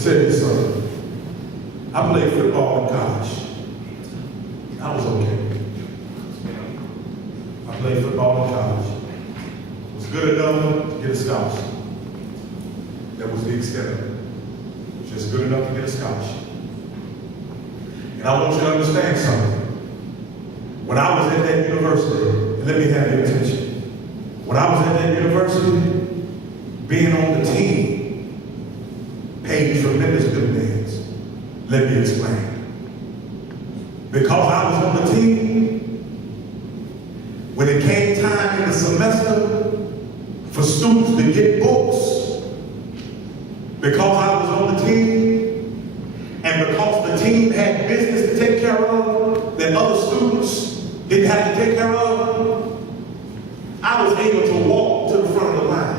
tell you something. I played football in college. I was okay. I played football in college. Was good enough to get a scholarship. That was the extent of it. Just good enough to get a scholarship. And I want you to understand something. When I was at that university, and let me have your attention. When I was at that university, being on the team paid tremendous dividends. Let me explain. Because I was on the team, when it came time in the semester for students to get books, because I was on the team, and because the team had business to take care of that other students didn't have to take care of, I was able to walk to the front of the line.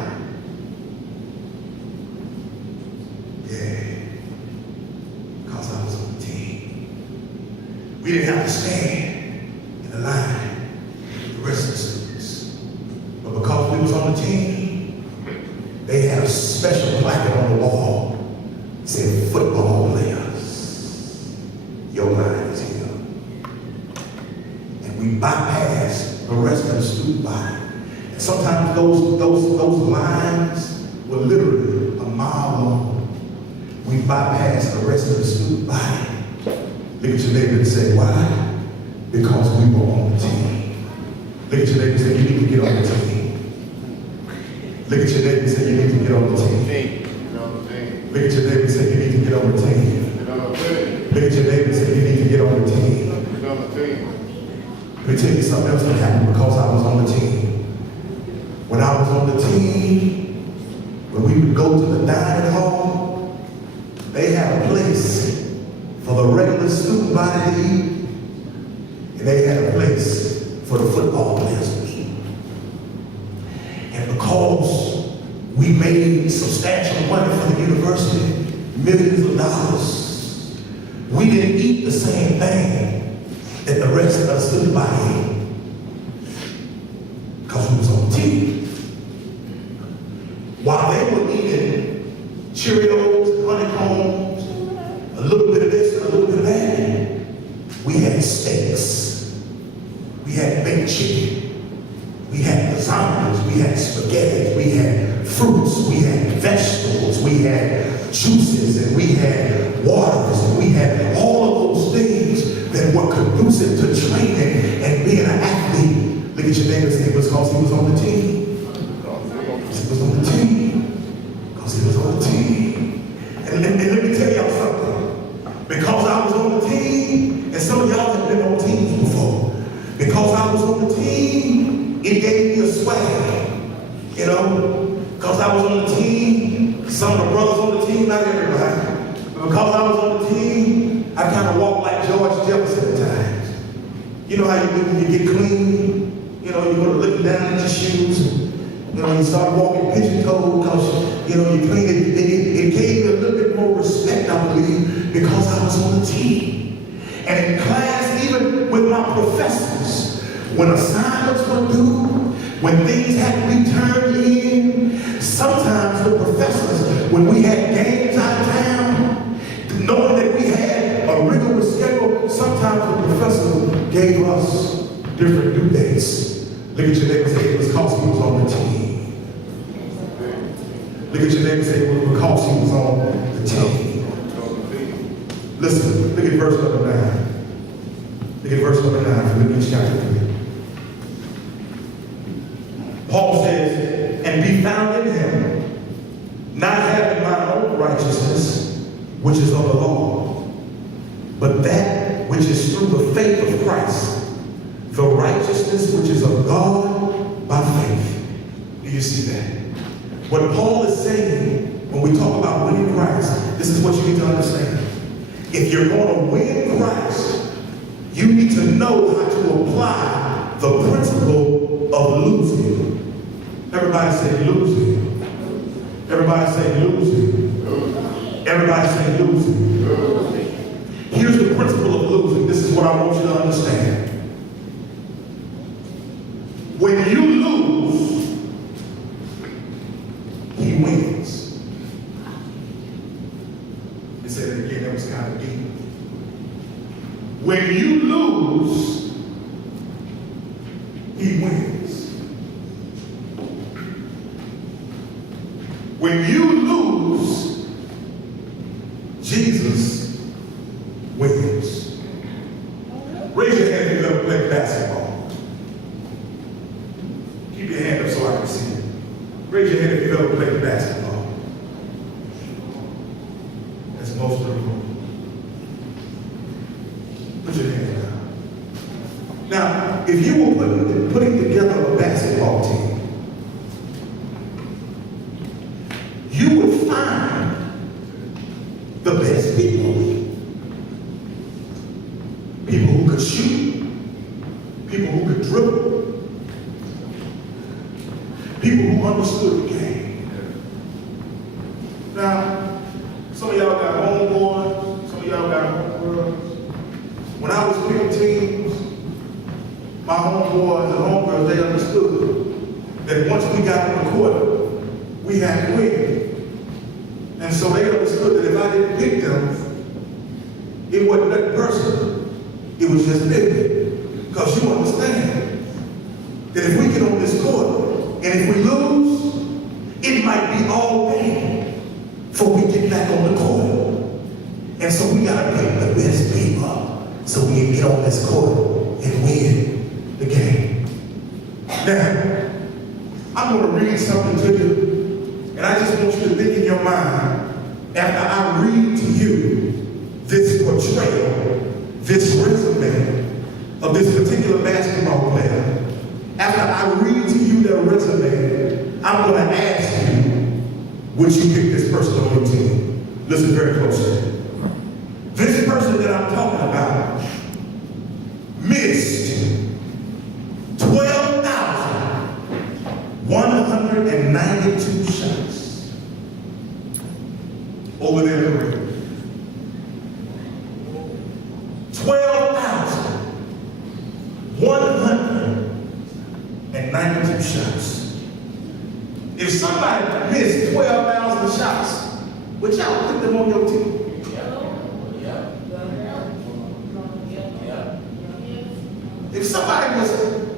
Because I was on the team. We didn't have to stand in the line with the rest of the students. But because we was on the team, they had a special placard on the wall that said, "Football players, your line is here." And we bypassed the rest of the student body. And sometimes those lines were literally a mile long. We bypassed the rest of the student body. Look at your neighbor and say, why? Because we were on the team. Look at your neighbor and say, you need to get on the team. Look at your neighbor and say, you need to get on the team. Look at your neighbor and say, you need to get on the team. Look at your neighbor and say, you need to get on the team. Let me tell you something else that happened because I was on the team. When I was on the team, when we would go to the dining hall, they had a place for the regular student body to eat, and they had a place for the football players to eat. And because we made substantial money for the university, millions of dollars, we didn't eat the same thing that the rest of the student body ate because we was on the team. While they were eating Cheerios, honeycombs, a little bit of this and a little bit of that, we had steaks, we had baked chicken, we had lasagnas, we had spaghetti, we had fruits, we had vegetables, we had juices, and we had waters, and we had all of those things that were conducive to training and being an athlete. Look at your neighbor and say, it was because he was on the team. He was on the team. Because he was on the team. And let me tell y'all something. Because I was on the team, and some of y'all have been on teams before. Because I was on the team, it gave me a swag. You know? Because I was on the team, some of the brothers on the team, not everybody. But because I was on the team, I kind of walked like George Jefferson at times. You know how you do when you get clean? You know, you go to looking down at your shoes, and, you know, you start walking pigeon-toed because, you know, you clean it. It gave me a little bit more respect, I believe, because I was on the team. And in class, even with my professors, when assignments were due, when things had to be turned in, sometimes the professors, when we had games out of town, knowing that we had a rigorous schedule, sometimes the professor gave us different due dates. Look at your neighbor and say, it was because he was on the team. Look at your neighbor and say, it was because he was on the team. Listen, look at verse number 9. Look at verse number 9 from Philippians chapter 3. Paul says, and be found in him, not having my own righteousness, which is of the law, but that which is through the faith of Christ, the righteousness which is of God by faith. Do you see that? What Paul is saying when we talk about winning Christ, this is what you need to understand. If you're going to win Christ, you need to know how to apply the principle of losing. Everybody say losing. Everybody say losing. Everybody say losing. Here's the principle of losing. This is what I want you to understand. When you lose, he wins. When you lose, he wins. When you lose, Jesus wins. Raise your hand if you've ever played basketball. Keep your hand up so I can see it. Raise your hand if you've ever played basketball. That's most of the room. Put your hand down. Now, if you were putting together a basketball team, you would find the best people. People who could shoot, people who could dribble, people who understood the game. Now, some of y'all got homeboys, some of y'all got homegirls. When I was picking teams, my homeboys and homegirls, they understood that once we got on the court, we had to win. And so they understood that if I didn't pick them, it wasn't that person. It was just big. Because you understand that if we get on this court, and if we lose, it might be all day before we get back on the court. And so we gotta pick the best people so we can get on this court and win the game. Now, I'm gonna read something to you, and I just want you to think in your mind, after I read to you this portrayal, this resume of this particular basketball player, after I read to you their resume, I'm going to ask you, would you pick this person on your team? Listen very closely. This person that I'm talking about missed 12,192 shots over their career. 12,192 shots. If somebody missed 12,000 shots, would y'all put them on your team? If somebody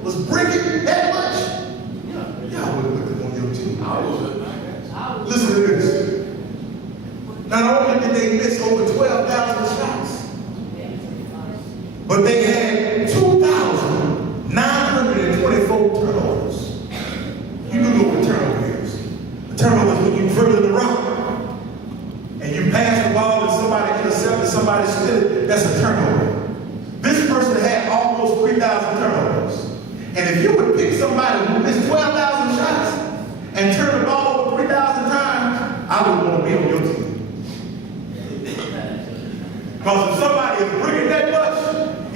was breaking that much, y'all wouldn't put them on your team. Listen to this. Not only did they miss over 12,000 shots, but they had 2,924 turnovers. You do know what a turnover is. A turnover is when you further the rock and you pass the ball and somebody intercepted, somebody steal it. That's a turnover. This person had almost 3,000 turnovers. And if you would pick somebody who missed 12,000 shots and turn the ball over 3,000 times, I would want to be on your team. Because if somebody is bringing that much,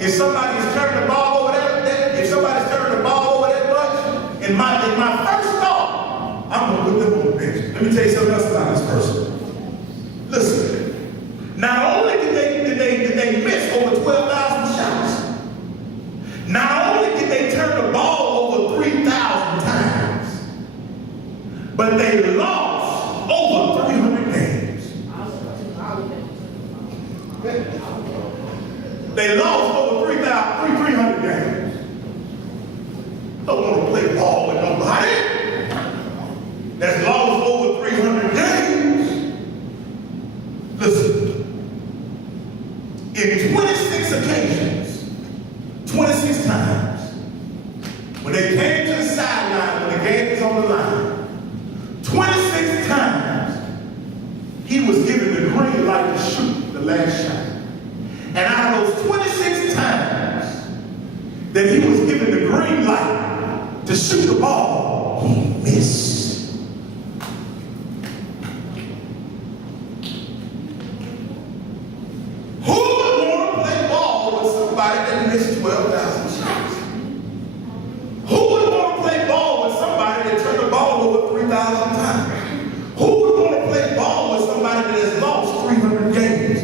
if somebody's turning the ball over that, if somebody's turning the ball over that much, in my first thought, I'm going to put them on the bench. Let me tell you something else about this person. Listen, not only did they miss over 12,000 shots, not only did they turn the ball over 3,000 times, but they lost over 300 games. They lost over 300 games. Don't want to play ball with nobody that's lost over 300 games. Listen, in 26 occasions, 26 times, when they came to the sideline, when the game was on the line, 26 times, he was given the green light to shoot the last shot. And out of those 26 times that he was given the green light to shoot the ball, he missed. Who would want to play ball with somebody that missed 12,000 shots? Who would want to play ball with somebody that turned the ball over 3,000 times? Who would want to play ball with somebody that has lost 300 games?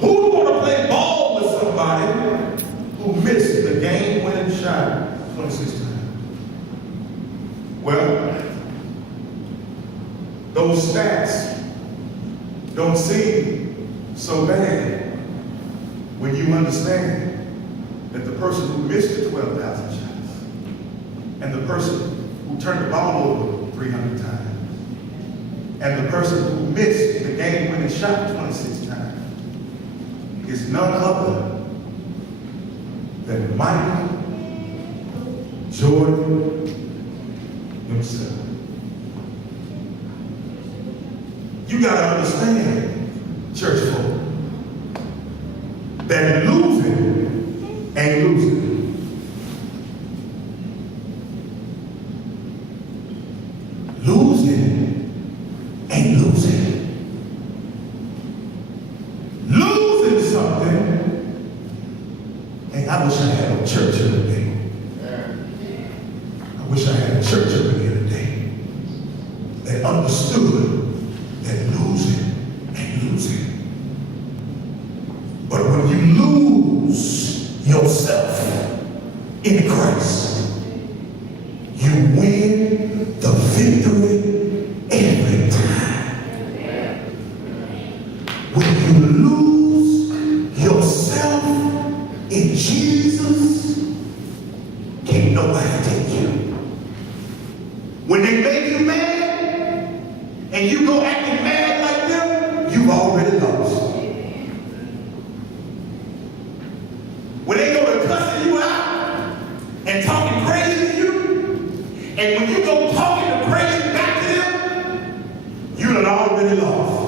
Who would want to play ball with somebody who missed the game-winning shot 26 times? Well, those stats don't seem so bad when you understand that the person who missed the 12,000 shots and the person who turned the ball over 300 times and the person who missed the game-winning shot 26 times is none other than Michael Jordan himself. You got to understand, church folk, that losing ain't losing. Losing ain't losing. Losing something, and I wish I had a church here today. I wish I had a church over here today that understood that losing ain't losing. But when you lose yourself in Christ, you win the victory every time. When you lose yourself in Jesus, can't nobody take you. When they make you mad and you go acting mad like them, you've already lost. When they go to cussing you out and talking crazy to you, and when you go talking crazy back to them, you done already lost.